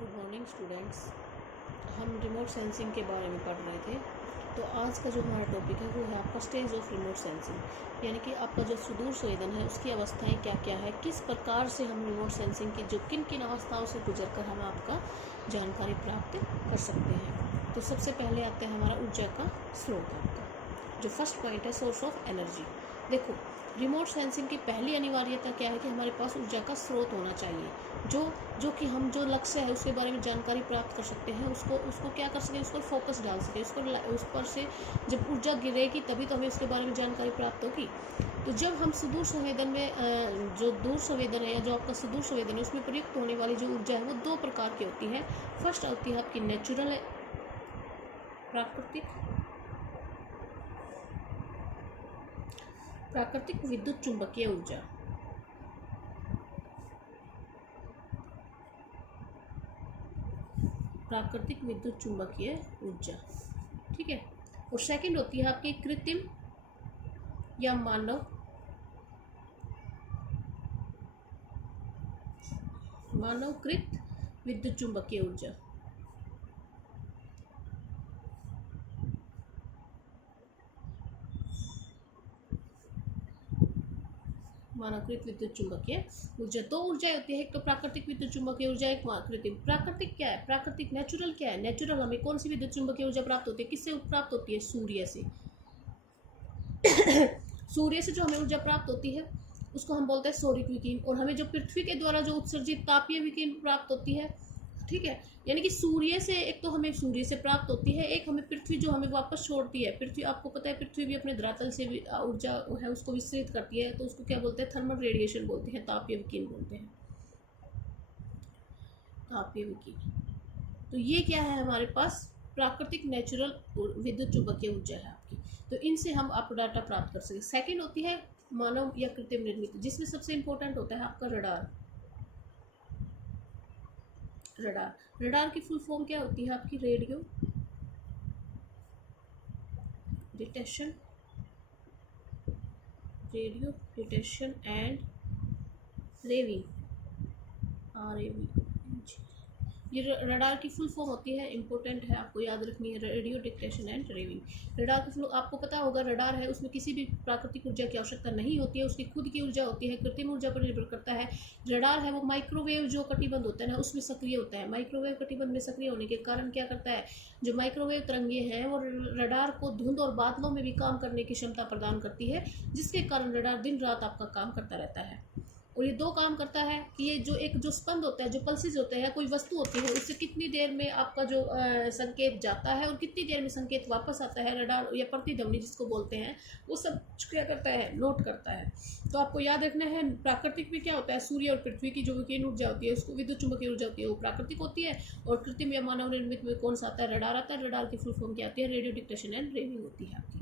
Good morning students. हम remote sensing के बारे में पढ़ रहे थे। तो आज का जो हमारा टॉपिक है वो है आपका स्टेज ऑफ रिमोट सेंसिंग, यानी कि आपका जो सुदूर संवेदन है उसकी अवस्थाएं क्या क्या है, किस प्रकार से हम रिमोट सेंसिंग की जो किन किन अवस्थाओं से गुजर कर हम आपका जानकारी प्राप्त कर सकते हैं। तो सबसे पहले आते हैं हमारा ऊर्जा का स्रोत। आपका जो फर्स्ट पॉइंट है सोर्स ऑफ एनर्जी। देखो, रिमोट सेंसिंग की पहली अनिवार्यता क्या है कि हमारे पास ऊर्जा का स्रोत होना चाहिए, जो जो कि हम जो लक्ष्य है उसके बारे में जानकारी प्राप्त कर सकते हैं, उसको क्या कर सकें, उस पर फोकस डाल सकें, उस पर से जब ऊर्जा गिरेगी तभी तो हमें उसके बारे में जानकारी प्राप्त होगी। तो जब हम सुदूर संवेदन में जो दूर संवेदन है या जो आपका सुदूर संवेदन है उसमें प्रयुक्त होने वाली जो ऊर्जा है वो दो प्रकार की होती है। फर्स्ट होती है आपकी नेचुरल प्राकृतिक विद्युत चुंबकीय ऊर्जा। प्राकृतिक विद्युत चुंबकीय ऊर्जा, ठीक है। और सेकंड होती है आपकी कृत्रिम या मानवकृत विद्युत चुंबकीय ऊर्जा। मानवकृत विद्युत चुंबकीय ऊर्जा दो ऊर्जाएं होती है, एक तो प्राकृतिक विद्युत चुंबकीय ऊर्जा, एक कृत्रिम। प्राकृतिक क्या है, प्राकृतिक नेचुरल क्या है, नेचुरल हमें कौन सी विद्युत चुंबकीय ऊर्जा प्राप्त होती है, किससे प्राप्त होती है, सूर्य से। सूर्य से जो हमें ऊर्जा प्राप्त होती है उसको हम बोलते हैं सौरिक विकिरण। और हमें जो पृथ्वी के द्वारा जो उत्सर्जित तापीय विकिरण प्राप्त होती है, ठीक है, यानी कि सूर्य से एक तो हमें सूर्य से प्राप्त होती है, एक हमें पृथ्वी जो हमें वापस छोड़ती है। पृथ्वी, आपको पता है पृथ्वी भी अपने धरातल से भी ऊर्जा है उसको विस्तृत करती है, तो उसको क्या बोलते हैं, थर्मल रेडिएशन बोलते हैं, तापीय विकिरण बोलते हैं, तापीय विकिरण। तो ये क्या है हमारे पास, प्राकृतिक नेचुरल विद्युत चुंबकीय ऊर्जा है आपकी। तो इनसे हम आप डाटा प्राप्त कर सकें। सेकंड होती है मानव या कृत्रिम निर्मित, जिसमें सबसे इंपॉर्टेंट होता है आपका रडार। रडार की फुल फॉर्म क्या होती है आपकी, radio detection and raving, RAV। ये रडार की फुल फॉर्म होती है, इंपॉर्टेंट है, आपको याद रखनी है, radio detection and raving. Radar की फुल, आपको पता होगा रडार है उसमें किसी भी प्राकृतिक ऊर्जा की आवश्यकता नहीं होती है, उसकी खुद की ऊर्जा होती है, कृत्रिम ऊर्जा पर निर्भर करता है। रडार है वो माइक्रोवेव जो कटिबंध होता है ना उसमें सक्रिय होता है। माइक्रोवेव कटिबंध में सक्रिय होने के कारण क्या करता है, जो माइक्रोवेव तरंगे हैं वो रडार को धुंध और बादलों में भी काम करने की क्षमता प्रदान करती है, जिसके कारण रडार दिन रात आपका काम करता रहता है। और ये दो काम करता है कि ये जो एक जो स्पंद होता है, जो पल्सेस होते हैं, कोई वस्तु होती है उससे कितनी देर में आपका जो संकेत जाता है और कितनी देर में संकेत वापस आता है, रडार या प्रतिध्वनि जिसको बोलते हैं, वो सब क्या करता है, नोट करता है। तो आपको याद रखना है, प्राकृतिक में क्या होता है, सूर्य और पृथ्वी की जो विकिरण ऊर्जा होती है उसको विद्युत चुंबकीय ऊर्जा होती है, वो प्राकृतिक होती है। और कृत्रिम या मानव निर्मित में कौन सा आता है, रडार आता है। रडार की फुल फॉर्म क्या आती है, रेडियो डिटेक्शन एंड रेविंग होती है आपकी।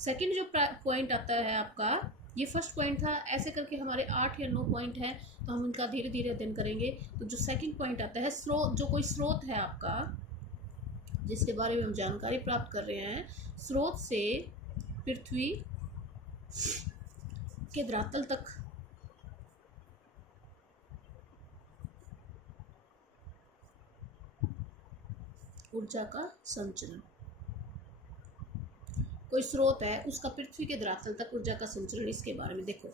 सेकंड जो पॉइंट आता है आपका, ये फर्स्ट पॉइंट था, ऐसे करके हमारे 8 या 9 पॉइंट हैं, तो हम इनका धीरे धीरे अध्ययन करेंगे। तो जो सेकंड पॉइंट आता है स्रोत, जो कोई स्रोत है आपका जिसके बारे में हम जानकारी प्राप्त कर रहे हैं, स्रोत से पृथ्वी के धरातल तक ऊर्जा का संचरण। कोई स्रोत है उसका पृथ्वी के धरातल तक ऊर्जा का संचरण, इसके बारे में देखो।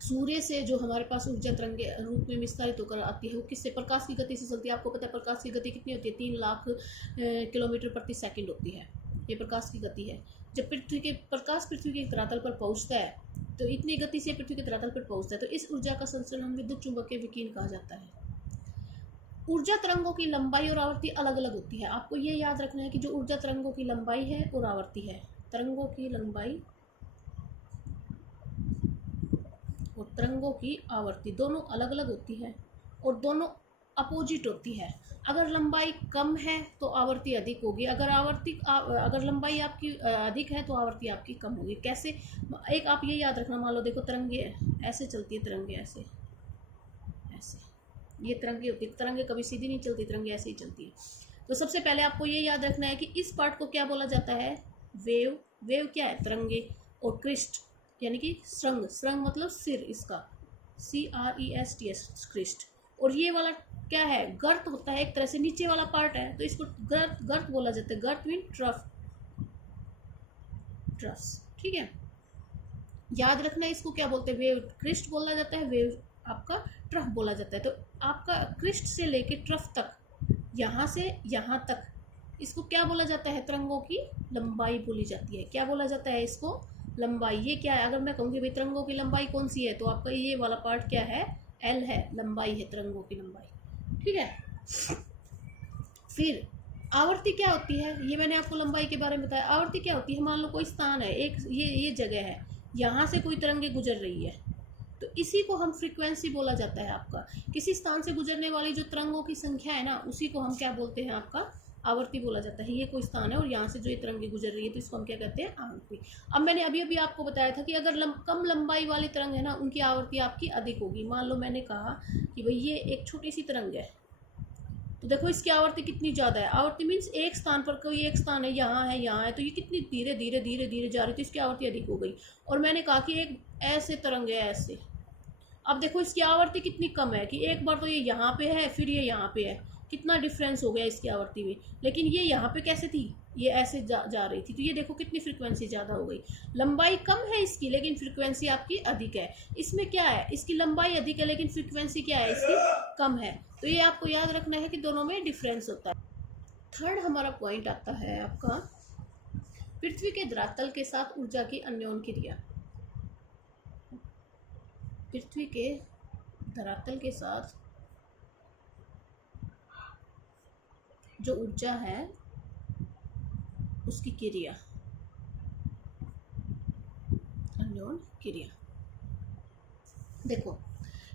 सूर्य से जो हमारे पास ऊर्जा तरंगे रूप में विस्तारित होकर आती है वो किससे, प्रकाश की गति से चलती है। आपको पता है प्रकाश की गति कितनी होती है, 3 लाख किलोमीटर प्रति सेकंड होती है, ये प्रकाश की गति है। जब प्रकाश पृथ्वी के धरातल पर पहुंचता है तो इतनी गति से पृथ्वी के धरातल पर पहुंचता है, तो इस ऊर्जा का संचरण हम विद्युत चुंबकीय विकिरण कहा जाता है। ऊर्जा तरंगों की लंबाई और आवृत्ति अलग अलग होती है। आपको ये याद रखना है कि जो ऊर्जा तरंगों की लंबाई है और आवृत्ति है, तरंगों की लंबाई और तरंगों की आवृत्ति दोनों अलग अलग होती है और दोनों अपोजिट होती है। अगर लंबाई कम है तो आवृत्ति अधिक होगी, अगर लंबाई आपकी अधिक है तो आवृत्ति आपकी कम होगी। कैसे, एक आप ये याद रखना, मान लो देखो तरंगे ऐसे चलती है, तरंगे ऐसे ऐसे, ये तरंगे होती है, तरंगे कभी सीधी नहीं चलती, तरंगे ऐसे ही चलती है। तो सबसे पहले आपको ये याद रखना है कि इस पार्ट को क्या बोला जाता है, वेव। वेव क्या है, तरंगे। और क्रिस्ट यानी कि श्रृंग, श्रृंग मतलब सिर, इसका CREST, क्रिस्ट। और ये वाला क्या है, गर्त होता है, एक तरह से नीचे वाला पार्ट है, तो इसको गर्त गर्त बोला जाता है। गर्त मीन ट्रफ, ट्रफ्स, ठीक है। याद रखना इसको क्या बोलते हैं, वेव क्रिस्ट बोला जाता है, वेव आपका ट्रफ बोला जाता है। तो आपका क्रिस्ट से लेके ट्रफ तक, यहाँ से यहाँ तक, इसको क्या बोला जाता है, तरंगों की लंबाई बोली जाती है। क्या बोला जाता है इसको, लंबाई। ये क्या है, अगर मैं कहूँगी भाई तरंगों की लंबाई कौन सी है, तो आपका ये वाला पार्ट क्या है, एल है, लंबाई है तरंगों की लंबाई, ठीक है। फिर आवर्ती क्या होती है, ये मैंने आपको लंबाई के बारे में बताया। आवर्ती क्या होती है, मान लो कोई स्थान है, एक ये जगह है, यहाँ से कोई तरंगे गुजर रही है, तो इसी को हम फ्रीक्वेंसी बोला जाता है आपका। किसी स्थान से गुजरने वाली जो तरंगों की संख्या है ना, उसी को हम क्या बोलते हैं, आपका आवर्ती बोला जाता है। ये कोई स्थान है और यहाँ से जो ये तरंगे गुजर रही है, तो इसको हम क्या कहते हैं, आवर्ती। अब मैंने अभी अभी आपको बताया था कि अगर कम लंबाई वाली तरंग है ना, उनकी आवर्ती आपकी अधिक होगी। मान लो मैंने कहा कि भाई ये एक छोटी सी तरंग है, तो देखो इसकी आवर्ती कितनी ज़्यादा है। आवर्ती मीन्स एक स्थान पर, कोई एक स्थान है, यहाँ है, तो ये कितनी धीरे धीरे धीरे धीरे जा रही थी, इसकी आवर्ती अधिक हो गई। और मैंने कहा कि एक ऐसे तरंग है, ऐसे, अब देखो इसकी आवर्ती कितनी कम है कि एक बार तो ये यहाँ पे है, फिर ये यहाँ पे है, कितना डिफरेंस हो गया इसकी आवर्ती में। लेकिन ये यहाँ पे कैसे थी, ये ऐसे जा रही थी, तो ये देखो कितनी फ्रीक्वेंसी ज़्यादा हो गई। लंबाई कम है इसकी, लेकिन फ्रीक्वेंसी आपकी अधिक है। इसमें क्या है, इसकी लंबाई अधिक है लेकिन फ्रीक्वेंसी क्या है, इसकी कम है। तो ये आपको याद रखना है कि दोनों में डिफरेंस होता है। थर्ड हमारा पॉइंट आता है आपका, पृथ्वी के धरातल के साथ ऊर्जा की अन्योन क्रिया। पृथ्वी के धरातल के साथ जो ऊर्जा है उसकी क्रिया, अन्योन क्रिया। देखो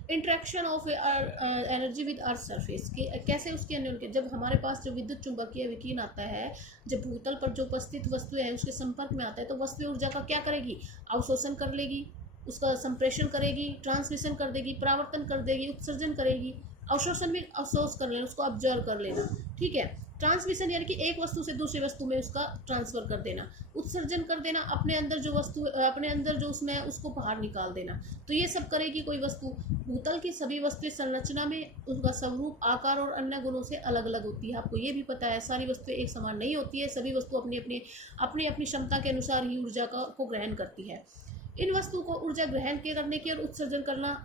interaction of energy with earth surface के कैसे उसकी अन्योन क्रिया। जब हमारे पास जो विद्युत चुंबकीय विकिरण आता है, जब भूतल पर जो उपस्थित वस्तु है उसके संपर्क में आता है, तो वस्तु ऊर्जा का क्या करेगी, अवशोषण कर लेगी, उसका संप्रेषण करेगी, ट्रांसमिशन कर देगी, परावर्तन कर देगी, उत्सर्जन करेगी। अवशोषण में अवशोष कर लेना, उसको ऑब्जर्व कर लेना, ठीक है। ट्रांसमिशन यानी कि एक वस्तु से दूसरी वस्तु में उसका ट्रांसफर कर देना। उत्सर्जन कर देना, अपने अंदर जो वस्तु, अपने अंदर जो उसमें उसको बाहर निकाल देना। तो ये सब करेगी कोई वस्तु। भूतल की सभी वस्तुएं संरचना में उनका स्वरूप, आकार और अन्य गुणों से अलग अलग होती है। आपको ये भी पता है सारी वस्तुएं एक समान नहीं होती है, सभी वस्तु अपनी अपनी क्षमता के अनुसार ही ऊर्जा को ग्रहण करती है। इन वस्तुओं को ऊर्जा ग्रहण करने की और उत्सर्जन करना,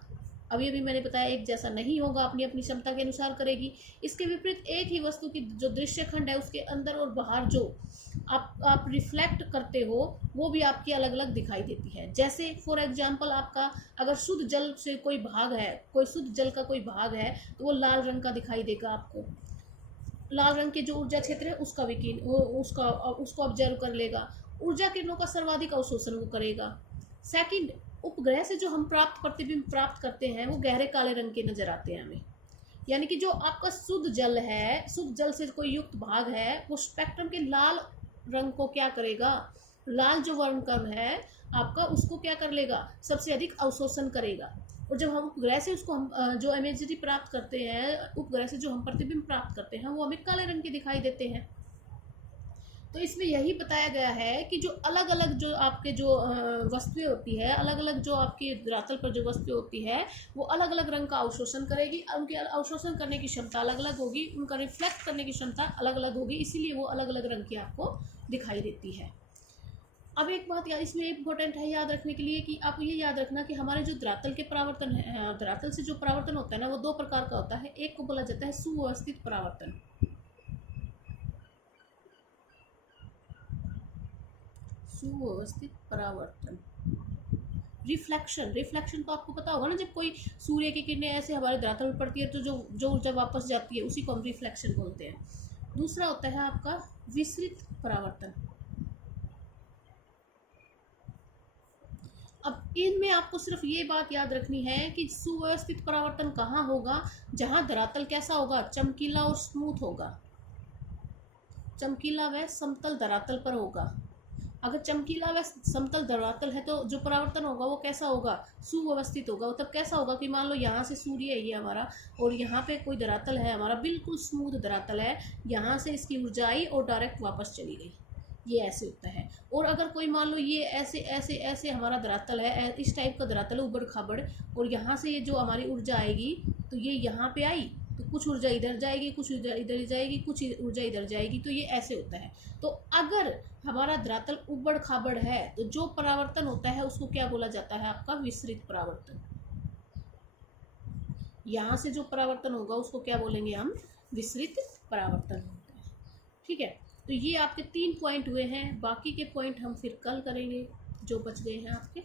अभी अभी मैंने बताया, एक जैसा नहीं होगा, अपनी अपनी क्षमता के अनुसार करेगी। इसके विपरीत एक ही वस्तु की जो दृश्य खंड है, उसके अंदर और बाहर जो आप रिफ्लेक्ट करते हो, वो भी आपकी अलग अलग दिखाई देती है। जैसे फॉर एग्जांपल, आपका अगर शुद्ध जल से कोई भाग है, कोई शुद्ध जल का कोई भाग है, तो वो लाल रंग का दिखाई देगा आपको। लाल रंग के जो ऊर्जा क्षेत्र है उसका विकिरण, उसको ऑब्जर्व कर लेगा। ऊर्जा किरणों का सर्वाधिक अवशोषण वो करेगा। सेकंड, उपग्रह से जो हम प्रतिबिंब प्राप्त करते हैं, वो गहरे काले रंग के नजर आते हैं हमें। यानी कि जो आपका शुद्ध जल है, शुद्ध जल से कोई युक्त भाग है, वो स्पेक्ट्रम के लाल रंग को क्या करेगा, लाल जो वर्णक्रम है आपका, उसको क्या कर लेगा, सबसे अधिक अवशोषण करेगा। और जब हम उपग्रह से उसको हम जो इमेजरी प्राप्त करते हैं, उपग्रह से जो हम प्रतिबिंब प्राप्त करते हैं, वो हमें काले रंग के दिखाई देते हैं। तो इसमें यही बताया गया है कि जो अलग अलग जो आपके जो वस्तुएं होती है, अलग अलग जो आपकी धरातल पर जो वस्तुएं होती है, वो अलग अलग रंग का अवशोषण करेगी। उनके अवशोषण करने की क्षमता अलग अलग होगी, उनका रिफ्लेक्ट करने की क्षमता अलग अलग होगी, इसीलिए वो अलग अलग रंग की आपको दिखाई देती है। अब एक बात इसमें इम्पोर्टेंट है याद रखने के लिए, कि आप ये याद रखना कि हमारे जो धरातल के परावर्तन है, धरातल से जो परावर्तन होता है ना, वो दो प्रकार का होता है। एक को बोला जाता है सुव्यवस्थित परावर्तन, सुव्यवस्थित परावर्तन। रिफ्लेक्शन तो आपको पता होगा ना, जब कोई सूर्य की किरणें ऐसे हमारे धरातल पर पड़ती है, तो जो ऊर्जा वापस जाती है, उसी को हम रिफ्लेक्शन बोलते हैं। दूसरा होता है आपका विसरित परावर्तन। अब इनमें आपको सिर्फ ये बात याद रखनी है कि सुव्यवस्थित परावर्तन कहाँ होगा, जहां धरातल कैसा होगा, चमकीला और स्मूथ होगा, चमकीला व समतल धरातल पर होगा। अगर चमकीला व समतल धरातल है, तो जो परावर्तन होगा वो कैसा होगा, सुव्यवस्थित होगा। तब कैसा होगा कि मान लो यहाँ से सूर्य है ये हमारा, और यहाँ पे कोई धरातल है हमारा, बिल्कुल स्मूथ धरातल है, यहाँ से इसकी ऊर्जा आई और डायरेक्ट वापस चली गई, ये ऐसे होता है। और अगर कोई मान लो ये ऐसे ऐसे ऐसे हमारा धरातल है, इस टाइप का धरातल है, उबड़ खाबड़, और यहाँ से ये जो हमारी ऊर्जा आएगी, तो ये यहाँ पे आई तो कुछ ऊर्जा इधर जाएगी, कुछ ऊर्जा इधर जाएगी, कुछ ऊर्जा इधर जाएगी, तो ये ऐसे होता है। तो अगर हमारा धरातल उबड़ खाबड़ है तो जो परावर्तन होता है उसको क्या बोला जाता है? आपका विसरित परावर्तन। यहाँ से जो परावर्तन होगा उसको क्या बोलेंगे हम? विसरित परावर्तन होता है। ठीक है, तो ये आपके 3 पॉइंट हुए हैं, बाकी के पॉइंट हम फिर कल करेंगे जो बच गए हैं आपके।